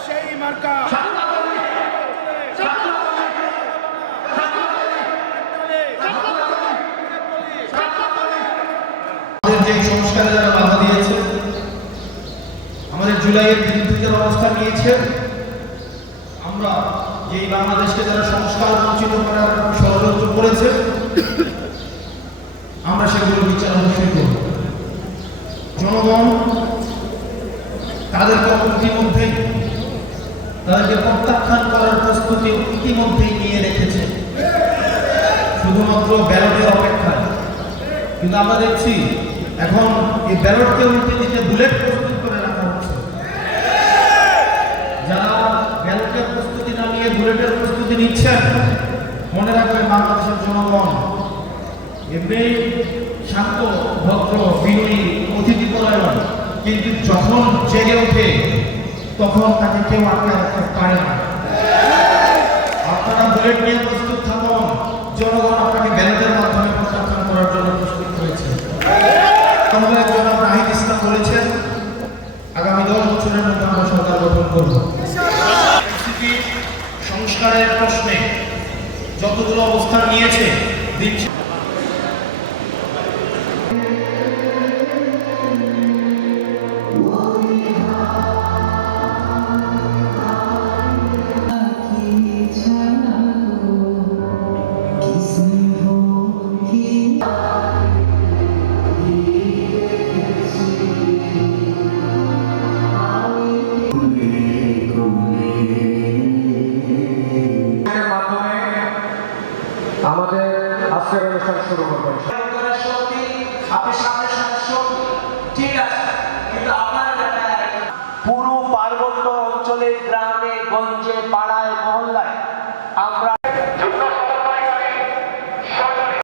সেই মার্কা যে সংস্কারে যারা করেছে আমরা সেগুলো বিচার অবশ্যই জনগণ তাদেরকে ইতিমধ্যেই তাদেরকে প্রত্যাখ্যান করার প্রস্তুতি ইতিমধ্যেই নিয়ে রেখেছে। শুধুমাত্র ব্যালটের অপেক্ষায়। কিন্তু আমরা দেখছি, এখন এই ব্যালটকে উল্টে দিতে বুলেট প্রস্তুত করে রাখা হচ্ছে। যারা ব্যালটের প্রস্তুতি না নিয়ে বুলেটের প্রস্তুতি নিচ্ছেন মনে রাখবেন বাংলাদেশের জনগণ এমনি শান্ত, ভদ্র, বিনয়ী, অতিথি পরায়ণ কিন্তু যখন জেগে ওঠে তখন তাকে কেউ আটকে রাখতে পারে না। আপনারা বুলেট নিয়ে প্রস্তুত থাকুন। জনগণ আপনাকে ব্যালটের মাধ্যমে প্রত্যাখ্যান করার জন্য প্রস্তুত হয়েছে। জনগণের জন্য নাহিদ ইসলাম বলেছেন, আগামী দশ বছরের মধ্যে আমরা সরকার গঠন করব। সংস্কারের প্রশ্নে যতগুলো অবস্থান নিয়েছে, দিন আজকের অনুষ্ঠান শুরু করব। ঠিক আছে কিন্তু আপনার পুরো পার্বত্য অঞ্চলের গ্রামে গঞ্জে পাড়ায় মহল্লায় আমরা